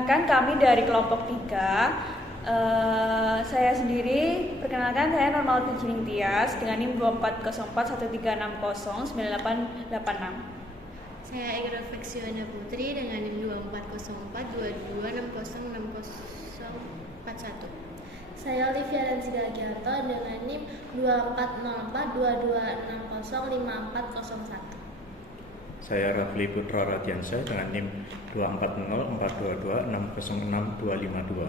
Perkenalkan kami dari kelompok 3. Saya sendiri, perkenalkan saya Normal Tijining Tias dengan NIM 240413609886. Saya Egra Feksiona Putri dengan NIM 240422606041. Saya Olivia Ranzida Giarto dengan NIM 240422605401. Saya Rafli Putra Radiansyah dengan NIM 240422606252.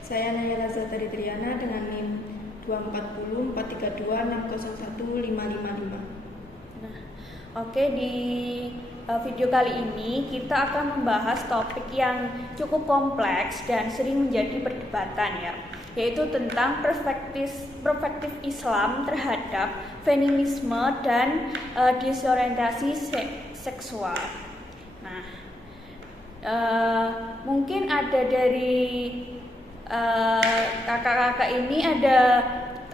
Saya Nayla Zatari Triana dengan NIM 240432601555. Nah, oke, di video kali ini kita akan membahas topik yang cukup kompleks dan sering menjadi perdebatan ya, yaitu tentang perspektif Islam terhadap feminisme dan disorientasi seksual. Nah, mungkin ada dari kakak-kakak ini ada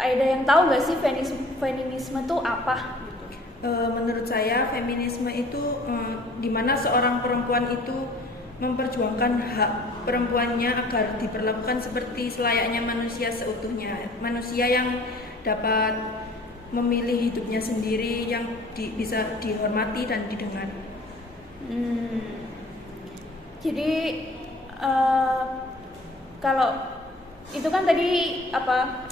yang tahu nggak sih feminisme itu apa? Menurut saya feminisme itu dimana seorang perempuan itu memperjuangkan hak perempuannya agar diperlakukan seperti selayaknya manusia seutuhnya, manusia yang dapat memilih hidupnya sendiri, yang bisa dihormati dan didengar. Jadi kalau itu kan tadi apa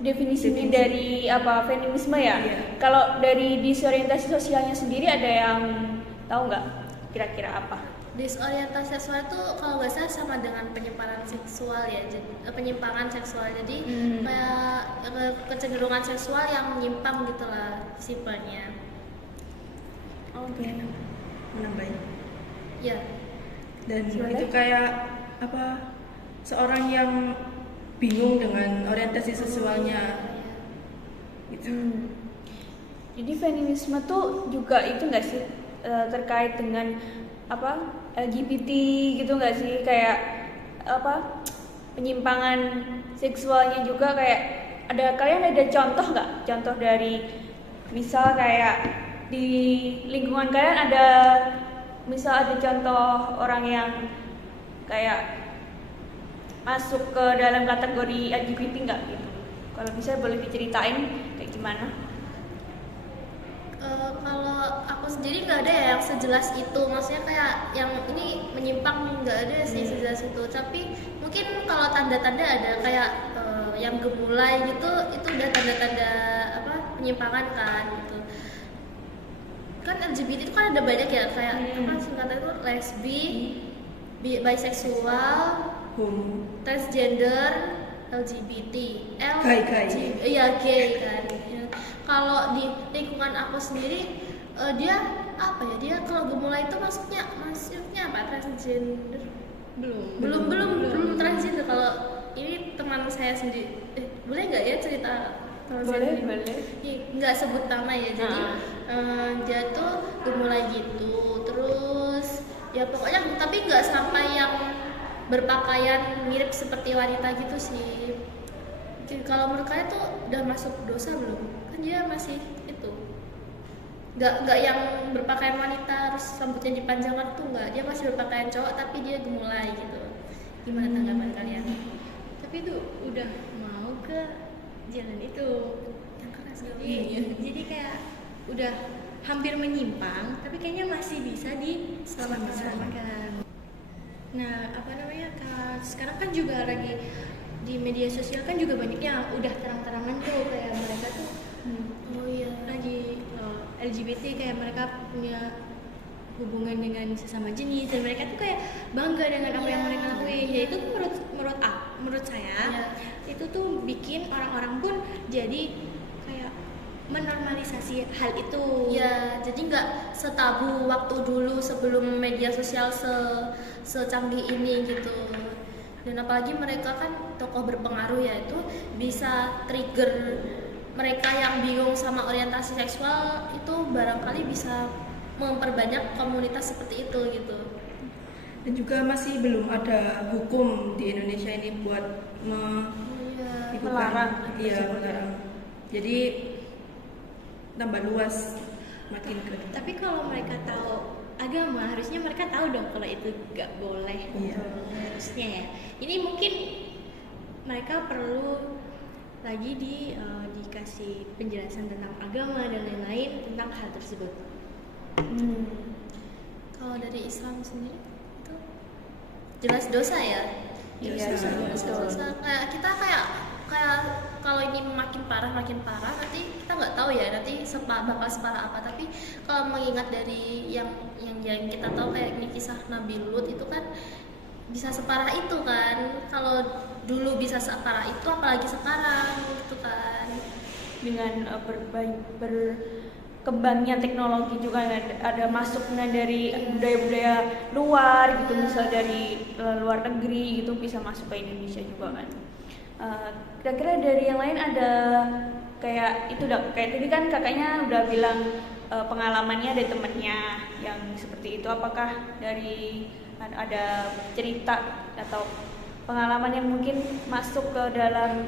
definisinya dari apa feminisme ya? Iya. Kalau dari disorientasi sosialnya sendiri ada yang tahu nggak kira-kira apa? Disorientasi seksual itu kalau nggak salah sama dengan penyimpangan seksual ya, penyimpangan seksual. Jadi kayak kecenderungan seksual yang menyimpang gitulah simpelnya. Oke. Menambahin. Ya. Dan Gimana? itu kayak apa? Seorang yang bingung dengan orientasi seksualnya. Gitu. Jadi feminisme tuh juga itu nggak sih terkait dengan apa LGBT gitu nggak sih, kayak apa penyimpangan seksualnya juga, kayak kalian ada contoh nggak, contoh dari misal kayak di lingkungan kalian ada contoh orang yang kayak masuk ke dalam kategori LGBT nggak gitu? Kalau bisa boleh diceritain kayak gimana? Kalau aku sendiri nggak ada ya yang sejelas itu, maksudnya kayak yang ini menyimpang nggak ada sih sejelas itu. Tapi mungkin kalau tanda-tanda ada kayak yang gemulai gitu, itu udah tanda-tanda apa penyimpangan kan gitu. Kan LGBT itu kan ada banyak ya, kayak apa singkatan itu lesbi, bisexual, transgender, LGBT, Gay. iya gay kan. Ya. Kalau di lingkungan aku sendiri dia apa ya, dia kalau gemulai itu maksudnya apa, transgender? Belum transgender. Kalau ini teman saya sendiri, boleh nggak ya cerita? Boleh. Nggak sebut nama ya, jadi dia tuh gemulai gitu, terus ya pokoknya tapi nggak sampai yang berpakaian mirip seperti wanita gitu sih. Kalau menurut kalian tuh udah masuk dosa belum? Kan dia masih itu nggak yang berpakaian wanita terus rambutnya dipanjangkan tuh nggak, dia masih berpakaian cowok tapi dia gemulai gitu. Gimana tanggapan kalian? Tapi itu udah mau ke jalan itu Yang keras jadi kayak udah hampir menyimpang tapi kayaknya masih bisa diselamatkan. Nah, apa namanya, sekarang kan juga lagi di media sosial kan juga banyak yang udah terang-terangan tuh kayak mereka tuh lagi LGBT, kayak mereka punya hubungan dengan sesama jenis dan mereka tuh kayak bangga dengan apa yang mereka lakuin. Ya itu tuh menurut saya itu tuh bikin orang-orang pun jadi kayak menormalisasi hal itu. Ya, jadi nggak setabu waktu dulu sebelum media sosial secanggih ini gitu. Dan apalagi mereka kan tokoh berpengaruh ya, itu bisa trigger mereka yang bingung sama orientasi seksual itu barangkali bisa memperbanyak komunitas seperti itu gitu. Dan juga masih belum ada hukum di Indonesia ini buat melarang. melarang. Jadi tambah luas makin ke. Tapi kalau mereka tahu agama, harusnya mereka tahu dong kalau itu nggak boleh. Iya. Harusnya ya. Ini mungkin mereka perlu lagi dikasih penjelasan tentang agama dan lain-lain tentang hal tersebut. Kalau dari Islam sendiri itu jelas dosa ya. Iya, Dosa. Kayak kita kayak kalau ini makin parah nanti kita nggak tahu ya nanti bakal separah apa. Tapi kalau mengingat dari yang kita tahu kayak ini kisah Nabi Lut itu kan bisa separah itu kan. Kalau dulu bisa separah itu apalagi sekarang gitu kan. Dengan berkembangnya teknologi juga ada masuknya dari budaya-budaya luar gitu, misal dari luar negeri gitu bisa masuk ke Indonesia juga kan. Kira-kira dari yang lain ada kayak itu kayak tadi kan kakaknya udah bilang pengalamannya dari temannya yang seperti itu. Apakah dari ada cerita atau pengalaman yang mungkin masuk ke dalam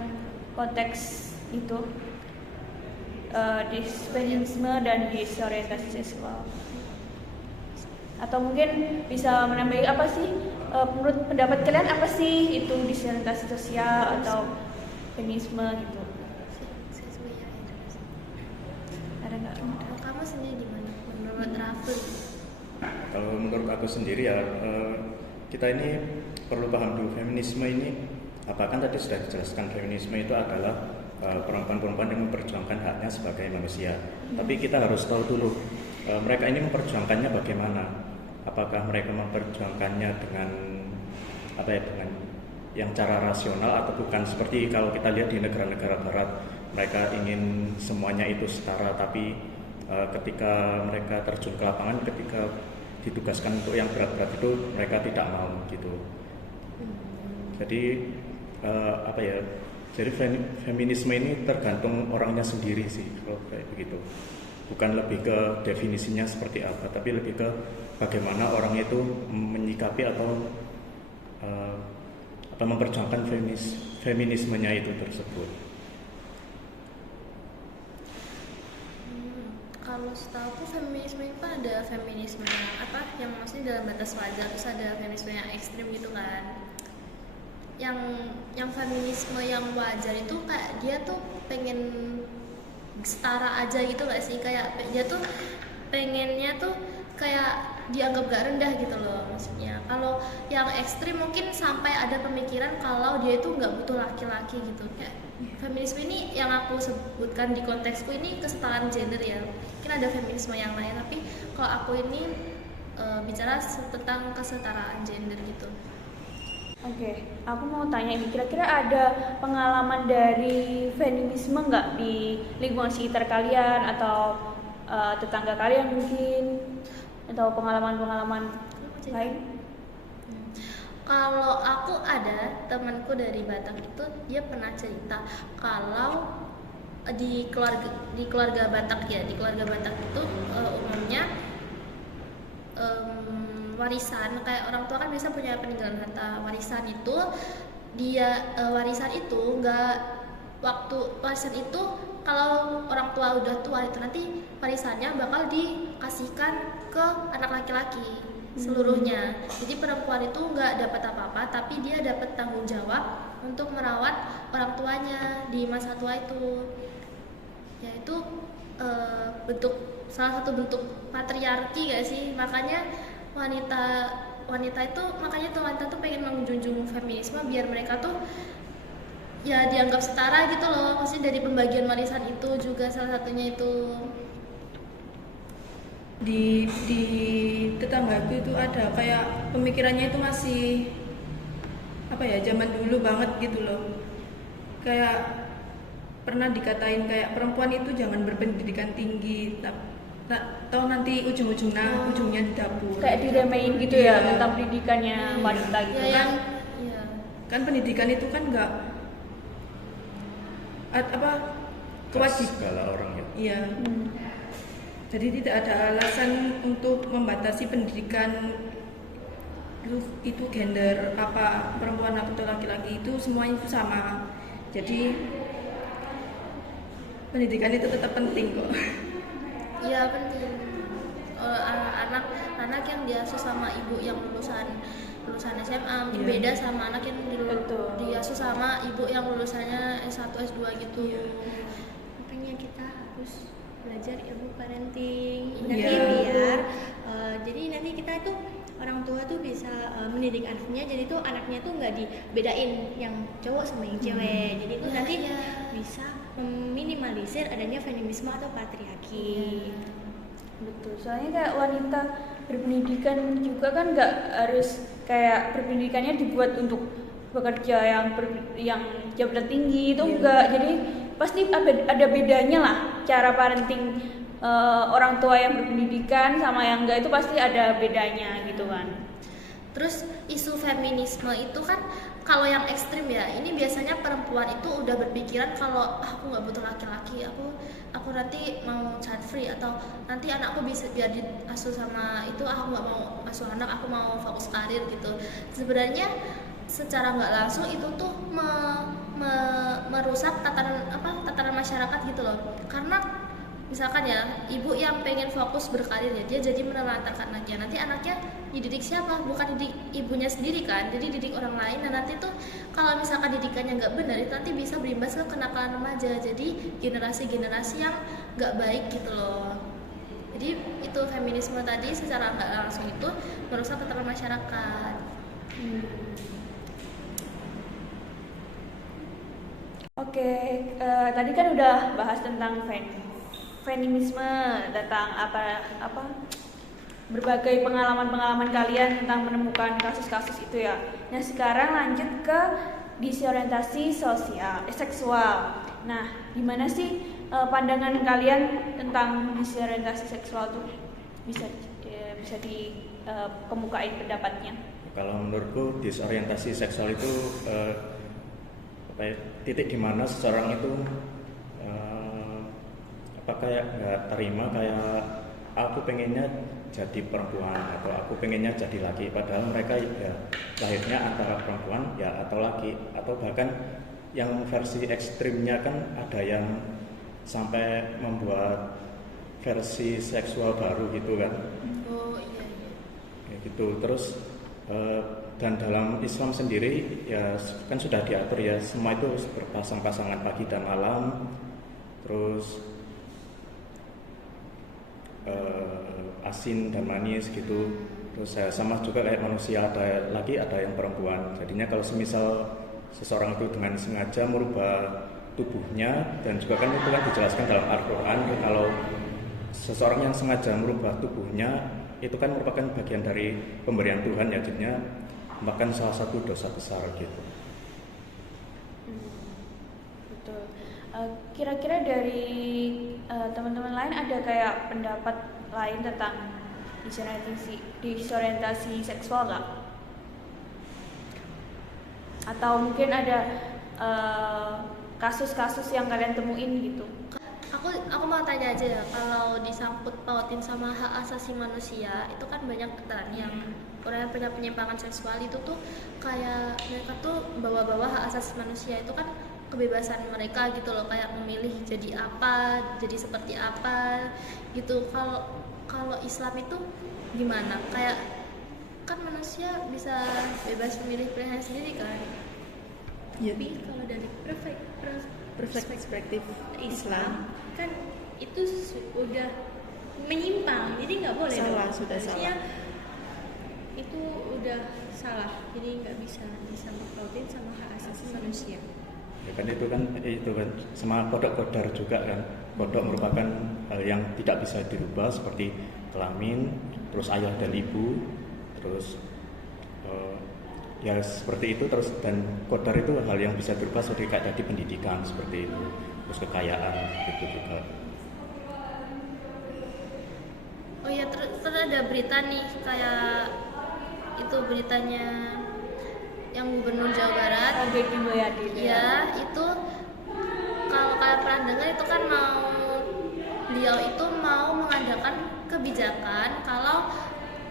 konteks itu disfeminisme dan disorientasi seksual, atau mungkin bisa menambahi apa sih menurut pendapat kalian apa sih itu disorientasi sosial atau feminisme gitu? Ada nggak? Kalau kamu sendiri gimana? Menurut Rafli? Kalau menurut aku sendiri ya, kita ini perlu paham dulu feminisme ini apa. Kan tadi sudah dijelaskan, feminisme itu adalah perempuan-perempuan yang memperjuangkan haknya sebagai manusia. Tapi kita harus tahu dulu mereka ini memperjuangkannya bagaimana. Apakah mereka memperjuangkannya dengan dengan yang cara rasional atau bukan? Seperti kalau kita lihat di negara-negara barat, mereka ingin semuanya itu setara, tapi ketika mereka terjun ke lapangan, ketika ditugaskan untuk yang berat-berat itu mereka tidak mau gitu. Jadi jadi feminisme ini tergantung orangnya sendiri sih kalau kayak begitu. Bukan lebih ke definisinya seperti apa, tapi lebih ke bagaimana orang itu menyikapi atau memperjuangkan feminismenya itu tersebut. Kalau setahu feminisme itu kan ada feminisme yang maksudnya dalam batas wajar, terus ada feminisme yang ekstrim gitu kan. Yang feminisme yang wajar itu kayak dia tuh pengen setara aja gitu gak sih, kayak dia tuh pengennya tuh kayak dianggap gak rendah gitu loh maksudnya. Kalau yang ekstrim mungkin sampai ada pemikiran kalau dia itu nggak butuh laki-laki gitu. Kayak feminisme ini yang aku sebutkan di konteksku ini kesetaraan gender ya. Mungkin ada feminisme yang lain, tapi kalau aku ini bicara tentang kesetaraan gender gitu. Oke, aku mau tanya ini, kira-kira ada pengalaman dari feminisme nggak di lingkungan sekitar kalian atau tetangga kalian mungkin, atau pengalaman-pengalaman lain? Kalau aku ada temanku dari Batak itu, dia pernah cerita kalau di keluarga Batak ya, di keluarga Batak itu umumnya warisan, kayak orang tua kan biasa punya peninggalan harta warisan itu, dia warisan itu warisan itu kalau orang tua udah tua itu nanti warisannya bakal dikasihkan ke anak laki-laki seluruhnya. Jadi perempuan itu nggak dapat apa-apa, tapi dia dapat tanggung jawab untuk merawat orang tuanya di masa tua itu. Yaitu salah satu bentuk patriarki gak sih? Makanya wanita itu pengen menjunjung feminisme biar mereka tuh ya dianggap setara gitu loh. Maksudnya dari pembagian warisan itu juga salah satunya itu. Di tetanggaku itu ada kayak pemikirannya itu masih zaman dulu banget gitu loh. Kayak pernah dikatain kayak perempuan itu jangan berpendidikan tinggi, tahu nanti ujungnya di dapur. Kayak diremehin gitu ya tentang pendidikannya wanita gitu Ya, kan? Kan pendidikan itu kan nggak kewajiban Segala orang ya. Iya. Jadi tidak ada alasan untuk membatasi pendidikan itu gender apa perempuan atau laki-laki itu semuanya itu sama. Jadi pendidikan itu tetap penting kok. Iya penting. Anak anak yang diasuh sama ibu yang lulusan SMA mungkin Iya. beda sama anak yang Betul. diasuh sama ibu yang lulusannya S1 S2 gitu. Iya. Makanya kita harus belajar ilmu parenting nanti Iya. biar jadi nanti kita itu orang tua tuh bisa mendidik anaknya, jadi tuh anaknya tuh nggak dibedain yang cowok sama yang cewek, jadi tuh Iya, nanti iya. bisa meminimalisir adanya feminisme atau patriarki. Betul, soalnya kayak wanita berpendidikan juga kan nggak harus kayak berpendidikannya dibuat untuk bekerja yang jabatan tinggi itu Iya. enggak. Jadi pasti ada bedanya lah cara parenting orang tua yang berpendidikan sama yang enggak, itu pasti ada bedanya gitu kan. Terus isu feminisme itu kan kalau yang ekstrim ya, ini biasanya perempuan itu udah berpikiran kalau aku nggak butuh laki-laki, aku nanti mau child free atau nanti anakku bisa biar diasuh sama itu, aku nggak mau asuh anak, aku mau fokus karir gitu. Sebenarnya secara nggak langsung itu tuh merusak tatanan masyarakat gitu loh, karena misalkan ya ibu yang pengen fokus berkarir ya, dia jadi menelantarkan anaknya, nanti anaknya dididik siapa? Bukan didik ibunya sendiri kan, jadi didik orang lain. Dan nanti tuh kalau misalkan didikannya nggak benar itu nanti bisa berimbas ke kenakalan remaja, jadi generasi-generasi yang nggak baik gitu loh. Jadi itu feminisme tadi secara nggak langsung itu merusak tatanan masyarakat. Oke, tadi kan udah bahas tentang feminisme, tentang apa berbagai pengalaman kalian tentang menemukan kasus-kasus itu ya. Nah sekarang lanjut ke disorientasi seksual. Nah gimana sih pandangan kalian tentang disorientasi seksual tuh? Bisa dikemukain pendapatnya? Kalau menurutku disorientasi seksual itu titik di mana seseorang itu kayak nggak terima, kayak aku pengennya jadi perempuan atau aku pengennya jadi laki, padahal mereka ya lahirnya antara perempuan ya atau laki, atau bahkan yang versi ekstrimnya kan ada yang sampai membuat versi seksual baru gitu kan. Oh iya. Kayak gitu. Terus dan dalam Islam sendiri ya kan sudah diatur ya semua itu berpasang-pasangan pagi dan malam, terus asin dan manis gitu. Terus sama juga kayak manusia, ada lagi ada yang perempuan. Jadinya kalau semisal seseorang itu dengan sengaja merubah tubuhnya, dan juga kan itu kan dijelaskan dalam Al-Quran, kalau seseorang yang sengaja merubah tubuhnya itu kan merupakan bagian dari pemberian Tuhan ya, jadinya bahkan salah satu dosa besar gitu. Betul. Kira-kira dari teman-teman lain ada kayak pendapat lain tentang disorientasi seksual nggak? Atau mungkin ada kasus-kasus yang kalian temuin gitu? Aku mau tanya aja ya, kalau disangkut pautin sama hak asasi manusia itu kan banyak kan yang orang yang punya penyimpangan seksual itu tuh kayak mereka tuh bawa-bawa hak asasi manusia itu kan kebebasan mereka gitu loh, kayak memilih jadi apa, jadi seperti apa gitu. Kalau Islam itu gimana? Kayak kan manusia bisa bebas memilih pilihannya sendiri kan? Ya, Tapi kalau dari perspektif Islam kan itu udah menyimpang, jadi nggak boleh Salah, dong. sudah Harusnya salah. itu udah salah, jadi nggak bisa disangkut pautin sama hak asasi manusia. Ya kan itu kan sama kodok-kodar juga kan. Kodok merupakan hal yang tidak bisa dirubah seperti kelamin, terus ayah dan ibu, terus ya seperti itu, terus dan kodar itu hal yang bisa dirubah seperti kayak tadi pendidikan seperti itu, terus kekayaan gitu juga. Oh iya, terus ada berita nih kayak itu beritanya yang Gubernur Jawa Barat. Deddy Mulyadi itu ya? Ya, itu kalau kalian pernah dengar itu kan beliau itu mau mengadakan kebijakan kalau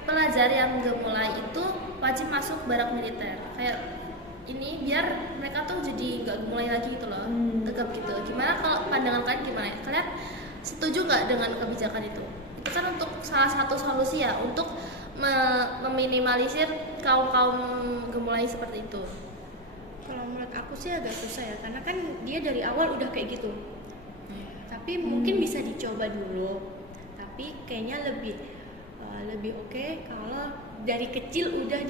pelajar yang gemulai itu wajib masuk barak militer. Kayak ini biar mereka tuh jadi nggak gemulai lagi gitu loh, tegap gitu. Gimana kalau pandangan kalian gimana? Kalian setuju nggak dengan kebijakan itu? Itu kan untuk salah satu solusi ya untuk meminimalisir kaum gemulai seperti itu. Kalau menurut aku sih agak susah ya, karena kan dia dari awal udah kayak gitu. Tapi mungkin bisa dicoba dulu. Tapi kayaknya lebih oke kalau dari kecil udah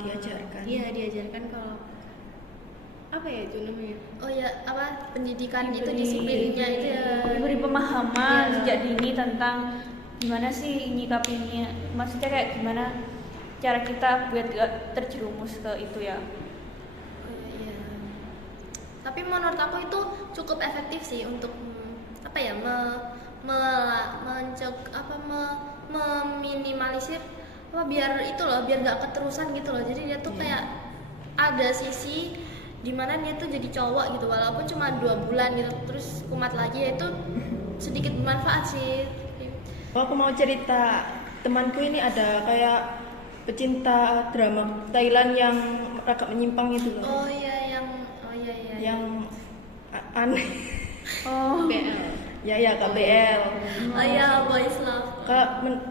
Diajarkan. Iya, diajarkan kalau apa ya itu namanya? Oh ya, apa pendidikan itu disiplinnya itu ya. Diberi pemahaman Iya. sejak dini tentang gimana sih nyikapinya, maksudnya kayak gimana cara kita biar gak terjerumus ke itu ya. Iya. Tapi menurut aku itu cukup efektif sih untuk apa ya meminimalisir biar itu loh, biar nggak keterusan gitu loh. Jadi dia tuh kayak ada sisi dimana dia tuh jadi cowok gitu walaupun cuma 2 bulan gitu, terus kumat lagi ya itu sedikit bermanfaat sih. Aku mau cerita, temanku ini ada kayak pecinta drama Thailand yang agak menyimpang itu loh. Oh iya Yang aneh. Oh, BL. Ya KBL. oh iya boys love. Kalau menurut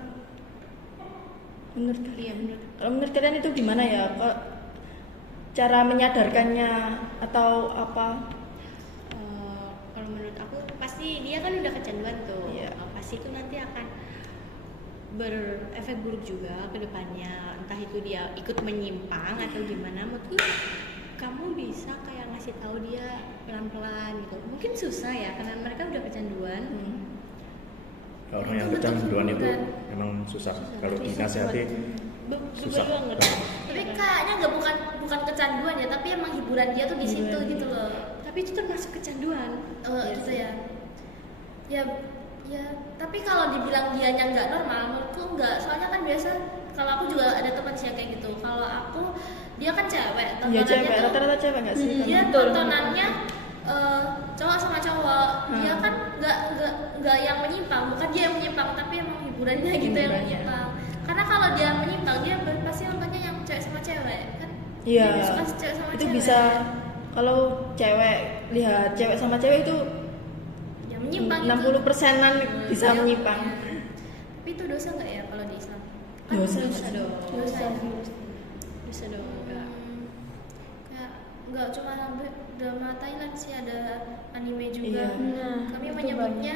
Iya, menurut kalau menurut kalian itu gimana ya? Cara menyadarkannya atau apa? kalau menurut aku pasti dia kan udah kecanduan tuh. Iya. Pasti itu nanti akan berefek buruk juga ke depannya. Entah itu dia ikut menyimpang atau gimana. Menurutku kamu bisa kayak ngasih tahu dia pelan-pelan gitu. Mungkin susah ya karena mereka udah kecanduan. Orang yang kecanduan itu memang susah. Kalau dinasihati susah. Banget. Tapi kayaknya nggak bukan kecanduan ya, tapi emang hiburan dia tuh di situ gitu loh. Tapi itu termasuk kecanduan. Gitu ya. Ya, tapi kalau dibilang dianya nggak normal, menurutku nggak. Soalnya kan biasa kalau aku juga ada teman sih yang kayak gitu. Kalau aku dia kan cewek, Iya cewek, tontonannya tuh rata-rata cewek nggak sih? dia Betul. tontonannya cowok sama cowok. Dia kan nggak yang menyimpang, bukan dia yang menyimpang, tapi emang hiburannya gitu yang Hiburannya. menyimpang. Karena kalau dia menyimpang, dia pasti nontonnya yang cewek sama cewek kan. Iya. Dia suka cewek sama Itu cewek. bisa kalau cewek lihat cewek sama cewek itu Ya menyimpang 60%-an bisa Iya. menyimpang. Tapi itu dosa nggak ya kalau di Islam? Dosa. Dosa dong. Dosa ya. Bisa dong. Enggak. Kayak nggak cuma drama Thailand sih, ada anime juga. Iya. Nah, Kami itu menyebutnya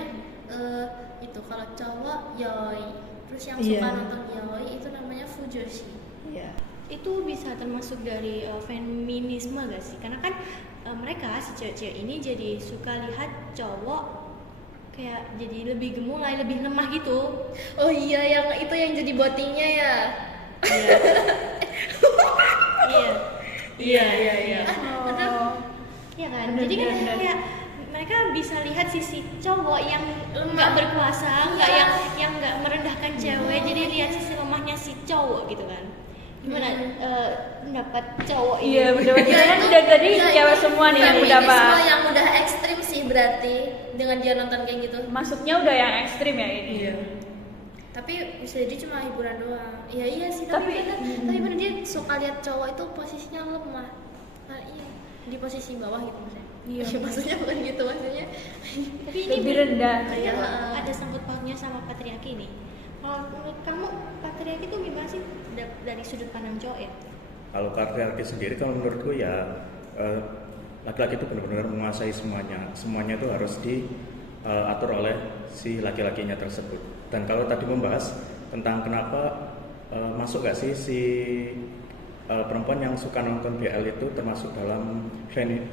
itu kalau cowok yoi, terus yang Iya. suka nonton yoi itu namanya fujoshi. Iya. Itu bisa termasuk dari feminisme gak sih? Karena kan mereka si cewek-cewek ini jadi suka lihat cowok kayak jadi lebih gemulai, lebih lemah gitu. Oh iya, yang itu yang jadi botingnya ya. Iya. Oh, Iya kan? Bener, Jadi kan bener. kayak mereka bisa lihat sisi cowok yang nggak berkuasa, nggak yang nggak merendahkan cewek. Jadi lihat sisi lemahnya si cowok gitu kan. Gimana pendapat cowok ini? iya benar-benar kan itu- udah tadi ya, cewek itu semua nih yang feminisme mendapat. yang udah ekstrim sih berarti dengan dia nonton kayak gitu. Masuknya udah yang ekstrim ya ini. Iya. Tapi bisa jadi cuma hiburan doang. Iya sih, Tapi- tapi bener dia suka lihat cowok itu posisinya lemah. Nah, iya, di posisi bawah gitu maksudnya. Iya. Maksudnya bukan gitu maksudnya. Tapi ini Lebih rendah. Iya. ada sangkut pautnya sama patriarki nih. Kalau menurut kamu patriarki itu gimana sih dari sudut pandang cowok ya? Kalau patriarki sendiri kalau menurutku ya laki-laki itu benar-benar menguasai semuanya. Semuanya itu harus diatur oleh si laki-lakinya tersebut. Dan kalau tadi membahas tentang kenapa masuk gak sih si perempuan yang suka nonton BL itu termasuk dalam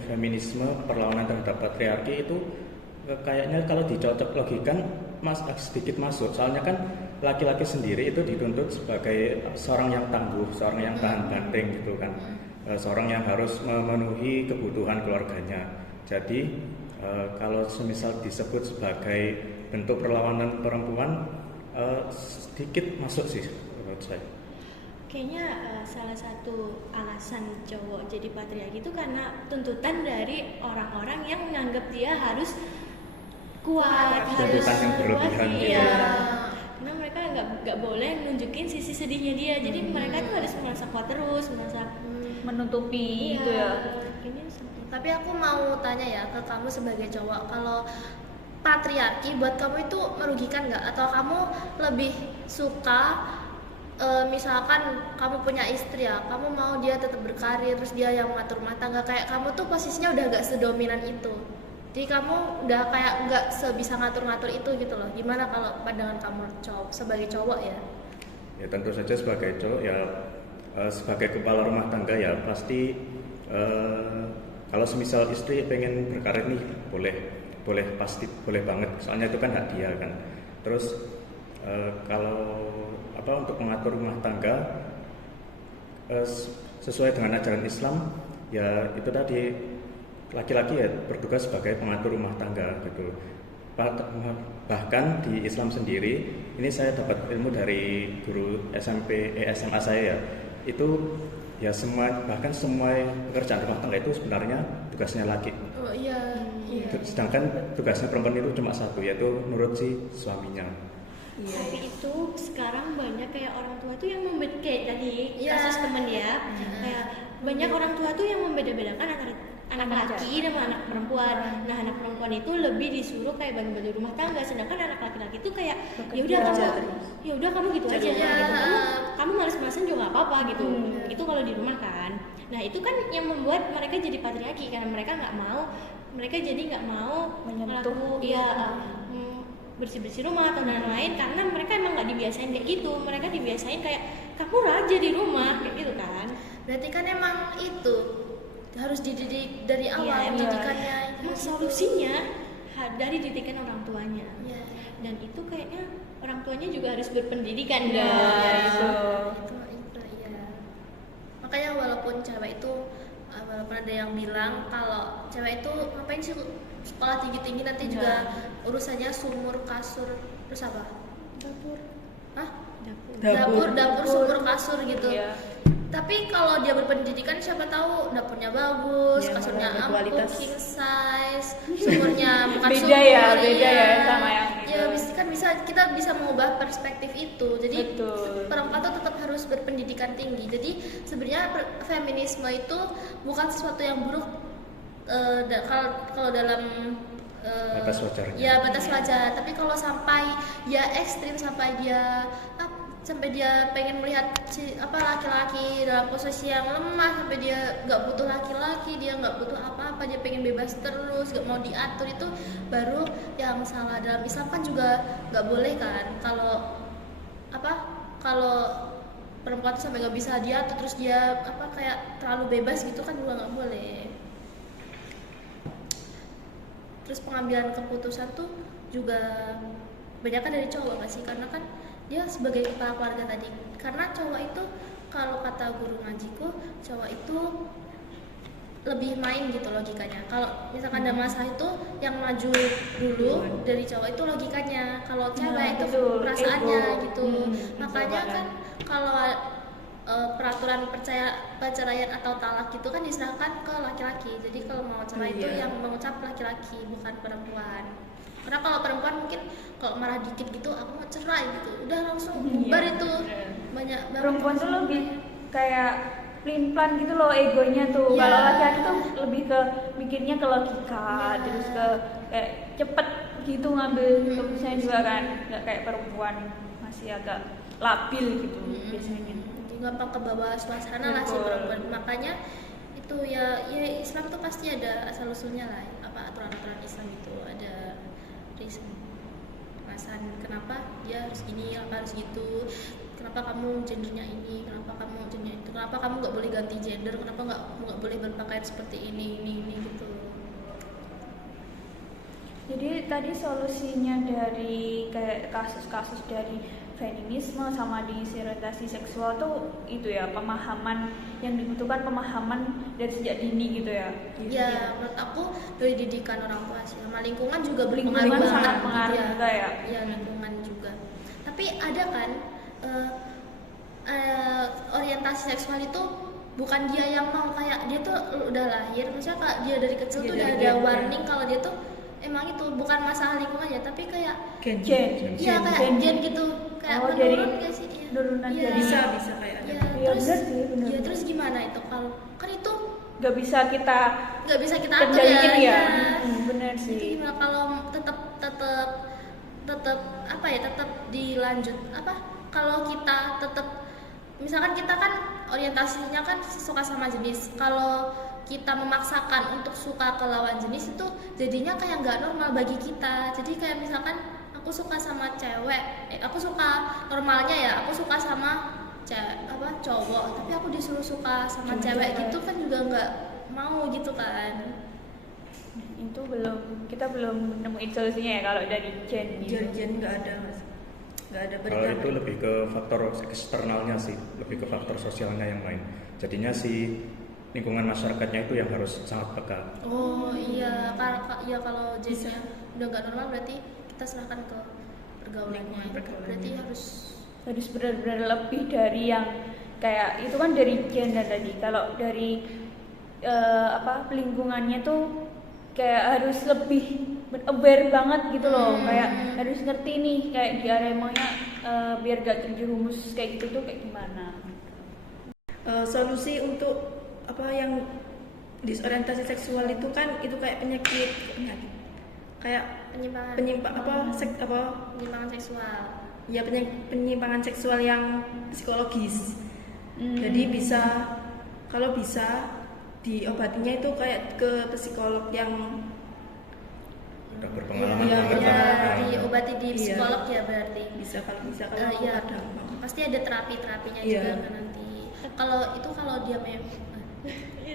feminisme perlawanan terhadap patriarki itu kayaknya kalau dicocok logikan sedikit masuk. Soalnya kan laki-laki sendiri itu dituntut sebagai seorang yang tangguh, seorang yang tahan banting gitu kan, seorang yang harus memenuhi kebutuhan keluarganya. Jadi kalau semisal disebut sebagai bentuk perlawanan perempuan, sedikit masuk sih menurut saya. Kayaknya salah satu alasan cowok jadi patriarki itu karena tuntutan dari orang-orang yang menganggap dia harus kuat, harus Tuntutan yang berlebihan kuat, gitu iya. ya. Karena mereka nggak boleh nunjukin sisi sedihnya dia, jadi mereka tuh harus merasa kuat terus, merasa Menutupi iya. itu ya. Ini sampai Tapi aku mau tanya ya ke kamu sebagai cowok, kalau patriarki buat kamu itu merugikan nggak? Atau kamu lebih suka misalkan kamu punya istri ya, kamu mau dia tetap berkarir terus dia yang mengatur rumah tangga, kayak kamu tuh posisinya udah gak sedominan itu, jadi kamu udah kayak nggak sebisa ngatur-ngatur itu gitu loh. Gimana kalau pandangan kamu sebagai cowok ya? Ya tentu saja sebagai cowok ya, sebagai kepala rumah tangga ya pasti kalau semisal istri pengen berkarir nih boleh pasti boleh banget, soalnya itu kan hak dia kan. Terus kalau untuk mengatur rumah tangga sesuai dengan ajaran Islam ya itu tadi, laki-laki ya bertugas sebagai pengatur rumah tangga gitu. Bahkan di Islam sendiri, ini saya dapat ilmu dari guru SMA saya ya, itu ya bahkan semua pekerjaan rumah tangga itu sebenarnya tugasnya laki. Oh iya. Sedangkan tugasnya perempuan itu cuma satu, yaitu nurut si suaminya. Tapi itu sekarang banyak kayak orang tua tuh yang kayak tadi Iya. kasus temen dia, kayak banyak orang tua tuh yang membeda-bedakan antara anak laki sama anak perempuan. Nah, anak perempuan itu lebih disuruh kayak bagi-bagi rumah tangga, sedangkan anak laki-laki itu kayak ya udah kamu gitu aja Iya. gitu. Kamu malas-malasan juga nggak apa-apa gitu. Itu kalau di rumah kan. Nah, itu kan yang membuat mereka jadi patriarki karena mereka jadi nggak mau Menyentuh. bersih-bersih rumah atau lain-lain, karena mereka emang nggak dibiasain kayak gitu. Mereka dibiasain kayak kamu raja di rumah kayak gitu kan. Berarti kan emang itu harus dididik dari awal, pendidikannya. Emang solusinya dari didikan orang tuanya. Iya. Dan itu kayaknya orang tuanya juga harus berpendidikan Iya, dong. Itu iya. Makanya walaupun cewek itu walaupun ada yang bilang kalau cewek itu ngapain sih sekolah tinggi-tinggi nanti juga urusannya sumur, kasur, terus apa? Dapur, sumur, kasur gitu. Iya. Tapi kalau dia berpendidikan siapa tahu dapurnya bagus, Iya, kasurnya malah empuk, berkualitas. king size, sumurnya bukan Beda sumur. ya, beda ya sama yang Ya itu. kita bisa mengubah perspektif itu. Jadi Betul. perempuan tuh tetap harus berpendidikan tinggi. Jadi sebenarnya feminisme itu bukan sesuatu yang buruk kalau dalam Batas wajarnya. ya batas wajar. Tapi kalau sampai ya ekstrim, sampai dia pengen melihat laki-laki dalam posisi yang lemah, sampai dia nggak butuh laki-laki, dia nggak butuh apa-apa, dia pengen bebas terus, nggak mau diatur, itu baru yang salah. Dalam Islam kan juga nggak boleh kan kalau perempuan tuh sampai nggak bisa diatur, terus dia kayak terlalu bebas gitu kan juga nggak boleh. Terus pengambilan keputusan tuh juga banyak kan dari cowok nggak sih, karena kan dia sebagai kepala keluarga tadi. Karena cowok itu, kalau kata guru ngajiku, cowok itu lebih main gitu logikanya. Kalau misalkan ada masalah itu yang maju dulu dari cowok itu logikanya. Kalau cewek itu betul. perasaannya Ego. gitu. Makanya Ego kan kalau peraturan perceraian atau talak itu kan diserahkan ke laki-laki. Jadi kalau mau cerai itu yang mengucap laki-laki, bukan perempuan. Karena kalau perempuan mungkin kalau marah dikit gitu, aku mau cerai gitu, udah langsung bubar itu. Banyak banget. Perempuan tuh lebih kayak pelin-pelan gitu loh egonya tuh. Iya. Kalau laki-laki tuh lebih ke mikirnya ke logika, terus ke kayak cepet gitu ngambil keputusannya juga kan. Nggak kayak perempuan, masih agak labil gitu biasanya. Gampang ke bawah suasana lah si Betul. perempuan. Makanya itu ya Islam tuh pasti ada asal usulnya lah, aturan-aturan Islam itu ada reason, alasan kenapa dia harus gini, kenapa harus gitu, kenapa kamu gendernya ini, kenapa kamu gendernya itu, kenapa kamu nggak boleh ganti gender, kenapa nggak boleh berpakaian seperti ini gitu. Jadi tadi solusinya dari kayak kasus-kasus dari feminisme sama disorientasi seksual tuh itu ya, pemahaman yang dibutuhkan, pemahaman dari sejak dini gitu ya. Ya, menurut aku dari didikan orang tua sih, sama lingkungan juga berpengaruh Lingkungan banget. sangat pengaruh juga ya. Iya, lingkungan juga. Tapi ada kan orientasi seksual itu bukan dia yang mau, kayak dia tuh udah lahir, misalnya kayak dia dari kecil tuh udah ada warning kalau dia tuh emang itu bukan masalah lingkungan ya, tapi kayak Gen. iya kayak gen gitu, kayak dari menurun nggak sih? Iya. turunan Iya. jadi bisa kayak ada. Iya, Iya, terus bener sih, bener. iya, terus gimana itu kalau kan itu nggak bisa kita nggak bisa kita atur ya. kendaliin ya. Iya. Bener bener Itu sih. gimana kalau tetap tetap tetap apa ya, tetap dilanjut apa, kalau kita tetap misalkan kita kan orientasinya kan suka sama jenis, kalau kita memaksakan untuk suka ke lawan jenis itu jadinya kayak nggak normal bagi kita. Jadi kayak misalkan aku suka sama cewek, aku suka normalnya ya, aku suka sama cowok, tapi aku disuruh suka sama Cuma cewek cewek. gitu kan juga nggak mau gitu kan. Itu kita belum nemuin solusinya ya kalau dari Jen gitu. Jen nggak ada mas, nggak ada Kalau itu berita. lebih ke faktor eksternalnya sih, lebih ke faktor sosialnya yang lain. Jadinya si lingkungan masyarakatnya itu yang harus sangat peka. Oh iya, kalau jenisnya udah nggak normal berarti kita serahkan ke pergaulannya. Lingkungan pergaulannya. Berarti harus Benar-benar lebih dari yang kayak itu kan dari Jen dan tadi. Kalau dari lingkungannya tuh kayak harus lebih aware banget gitu loh, kayak harus ngerti nih kayak di Aremanya biar gak terjerumus kayak gitu tuh kayak gimana. Solusi untuk apa yang disorientasi seksual itu kan itu kayak penyakit kayak penyimpangan penyimpangan seksual. ya penyimpangan seksual yang psikologis. Jadi kalau bisa diobatinya itu kayak ke psikolog yang Udah berpengalaman Iya, banget ya, lah. diobati di Iya. psikolog ya berarti. bisa kalau Iya, ada. pasti ada terapinya Iya. juga kan nanti. Kalau dia memang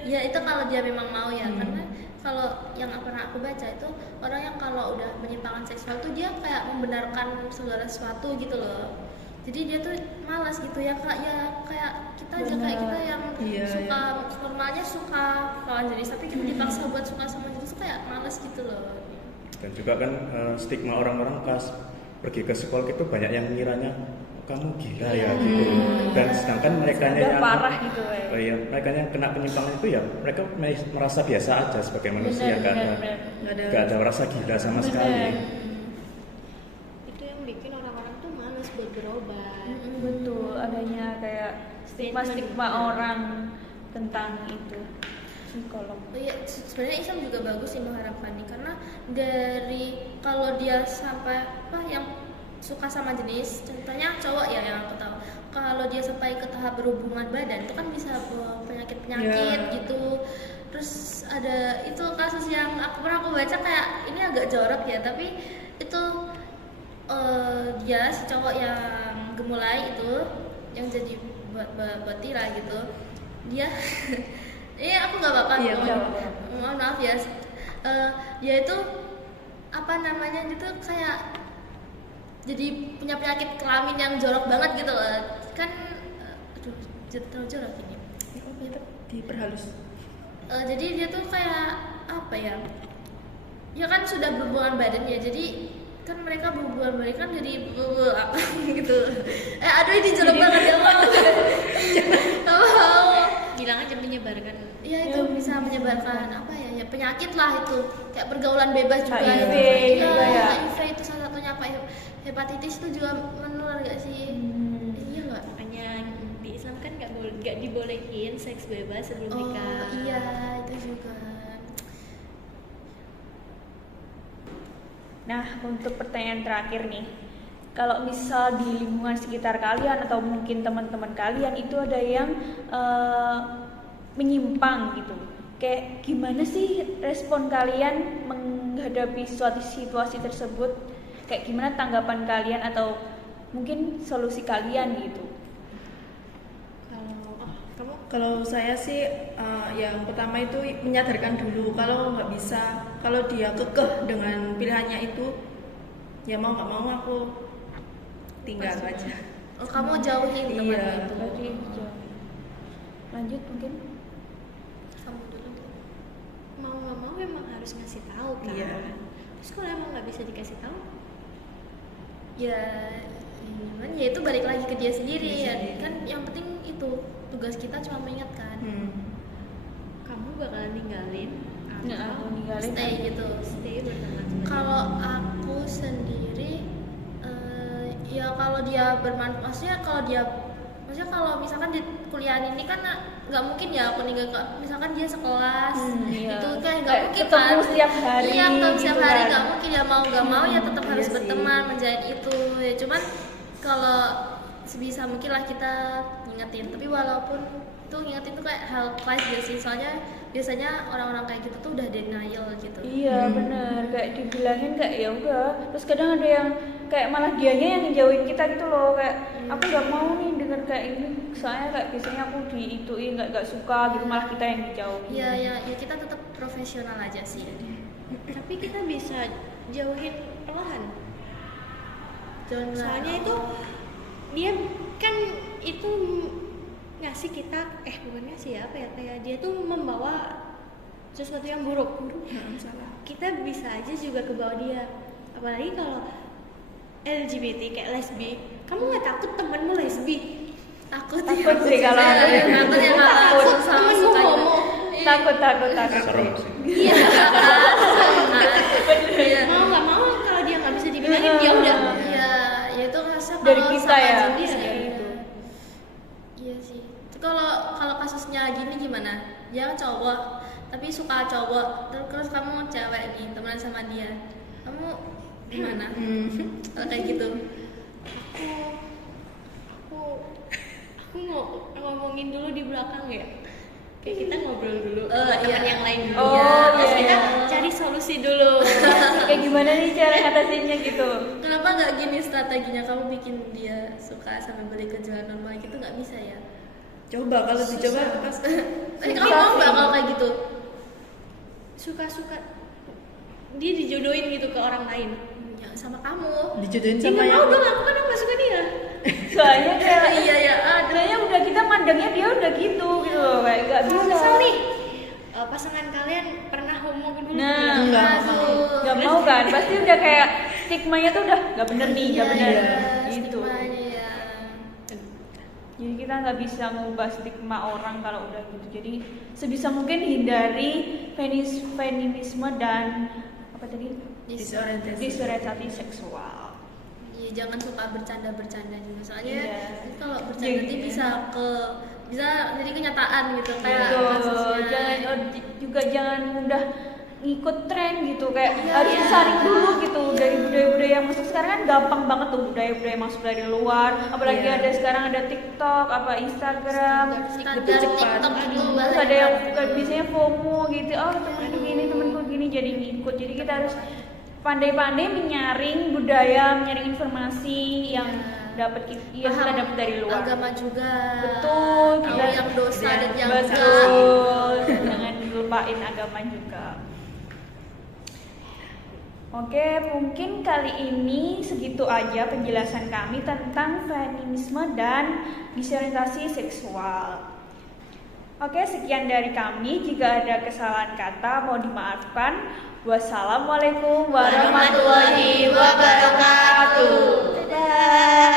ya itu kalau dia memang mau ya, karena kalau yang pernah aku baca itu orang yang kalau udah penyimpangan seksual tuh dia kayak membenarkan segala sesuatu gitu loh. Jadi dia tuh malas gitu ya kak, ya kayak kita aja kayak kita yang Iya, suka normalnya suka lawan jenis, tapi kita dipaksa buat suka sama jenis tuh kayak malas gitu loh. Dan juga kan stigma orang-orang pas pergi ke sekolah itu banyak yang ngiranya kamu gila ya gitu. Dan sedangkan mereka Udah yang parah gitu ya. Oh iya, mereka yang kena penyimpangan itu ya mereka merasa biasa aja sebagai manusia, Bener. gak ada rasa gila sama sekali. Itu yang bikin orang-orang tuh malas buat berobat. Betul, adanya kayak stigma orang tentang itu psikolog. Oh iya, sebenarnya Islam juga bagus sih mengharapkan nih, karena dari kalau dia sampai yang suka sama jenis, contohnya cowok ya yang aku tahu, kalau dia sampai ke tahap berhubungan badan itu kan bisa bawa penyakit gitu. Terus ada itu kasus yang pernah aku baca, kayak ini agak jorok ya, tapi itu dia si cowok yang gemulai itu yang jadi buat tira gitu, dia ini aku nggak bakal Iya, mohon maaf ya. Dia itu itu kayak jadi punya penyakit kelamin yang jorok banget gitu loh kan. Aduh, terlalu jorok ini. Diperhalus. Jadi dia tuh kayak ya kan sudah berhubungan badan ya, jadi kan mereka berhubungan badan kan jadi apa gitu. Aduh ini jorok banget ya Allah. Bilang aja menyebarkan. Iya itu bisa menyebarkan penyakit lah itu, kayak pergaulan bebas juga. HIV Iya, juga ya. HIV itu salah satunya hepatitis itu juga menular gak sih? Iya nggak? Makanya di Islam kan nggak dibolehin seks bebas sebelum nikah. Oh iya itu juga. Nah, untuk pertanyaan terakhir nih, kalau misal di lingkungan sekitar kalian atau mungkin teman-teman kalian itu ada yang menyimpang gitu, kayak gimana sih respon kalian menghadapi suatu situasi tersebut? Kayak gimana tanggapan kalian atau mungkin solusi kalian gitu? Kalau saya sih yang pertama itu menyadarkan dulu kalau nggak bisa, kalau dia kekeh dengan pilihannya itu, ya mau nggak mau aku tinggal aja. Oh, kamu jauhin teman Iya. itu. Berarti lanjut mungkin. Kamu dulu. Mau nggak mau memang harus ngasih tahu kan. Iya. Terus kalau emang nggak bisa dikasih tahu, Ya gimana ya, itu balik lagi ke dia sendiri Dia ya sendiri. kan. Yang penting itu tugas kita cuma mengingatkan. kamu bakalan ninggalin Nggak, aku ninggalin. Stay gitu. stay berteman sama Kalau aku sendiri ya kalau dia bermanfaat, maksudnya kalau dia Maksudnya kalau misalkan di kuliah ini kan nggak mungkin ya aku ninggal misalkan dia sekelas iya. itu kan nggak Kayak mungkin ketemu kan. setiap hari Iya, ketemu setiap gitu hari kan. nggak mungkin ya, mau nggak mau ya tetap harus Iya sih. berteman menjalin itu ya. Cuman kalau sebisa mungkin lah kita ngingetin, tapi walaupun itu ngingetin tuh kayak hal gitu sih, soalnya biasanya orang-orang kayak gitu tuh udah denial gitu. Iya bener, kayak dibilangin kayak ya udah, terus kadang ada yang kayak malah dianya yang ngejauhin kita gitu loh, kayak aku nggak mau nih denger kayak ini, soalnya kayak biasanya aku diituin nggak suka gitu, malah kita yang dijauhin. Iya ya kita tetap profesional aja sih. Tapi kita bisa jauhin perlahan. Soalnya itu dia kan itu ngasih kita bukan ngasih ya, apa ya, kayak dia tuh membawa sesuatu yang buruk. Salah. Kita bisa aja juga ke bawah dia. Apalagi kalau LGBT kayak lesbi. Kamu nggak takut temenmu lesbi? Takut sih kalau ada yang takut ya kalau takut. sama Temenmu suka homo. Takut. Serem sih. Iya. Iya. Mau nggak mau kalau dia nggak bisa dibilangin dia udah. Iya, ya itu rasa Dari kalau kita sama ya, jenis kayak ya. gitu. Iya sih. Itu kalau kasusnya gini gimana? Dia kan cowok, tapi suka cowok, terus kamu cewek nih, temenan sama dia. Kamu gimana? Kalau kayak gitu. Aku ngomongin dulu di belakang ya. Kayak kita ngobrol dulu Oh, sama teman iya. yang lain dulu. Oh, Terus iya, kita iya. cari solusi dulu. Kayak gimana nih cara ngatasinnya gitu? Kenapa nggak gini strateginya, kamu bikin dia suka sampai balik ke jalan normal gitu, nggak bisa ya? Coba kalau dicoba pas Tapi kamu mau nggak kalau kayak gitu? Suka-suka dia dijodohin gitu ke orang lain. Ya sama kamu. dijodohin Dia sama nggak mau yang dong, aku kan nggak suka dia. Soalnya kayak Iya ya. kayaknya udah kita mandangnya dia udah gitu loh, kayak nggak Kalau bisa. misal nih pasangan kalian pernah homo dulu Nah, Enggak. nggak mau kan? Pasti udah kayak stigmanya tuh udah nggak bener nih, nggak bener. Iya, Gitu. stigmanya ya. Jadi kita nggak bisa ngubah stigma orang kalau udah gitu. Jadi sebisa mungkin hindari feminisme dan apa tadi? Disorientasi seksual. Iya, jangan suka bercanda-bercanda juga. Soalnya Iya. kalau bercanda Iya. nanti bisa jadi kenyataan gitu kayak Betul. kasusnya. Juga jangan mudah ngikut tren gitu, kayak Iya, harus iya. disaring dulu gitu dari budaya-budaya yang masuk sekarang kan gampang banget tuh budaya-budaya masuk dari luar, apalagi Iya. ada sekarang ada TikTok, apa Instagram, Standar Lebih cepat. TikTok itu terus ada yang biasanya FOMO gitu, oh temenku gini jadi ngikut. Jadi kita harus pandai-pandai menyaring budaya, menyaring informasi yang dapat yang kita Paham dapat dari luar. agama juga. Betul, Tahu kita yang dosa dan yang enggak. betul, jangan lupain agama juga. Oke, mungkin kali ini segitu aja penjelasan kami tentang feminisme dan disorientasi seksual. Oke, sekian dari kami. Jika ada kesalahan kata, mohon dimaafkan. Wassalamualaikum warahmatullahi wabarakatuh. Dadah.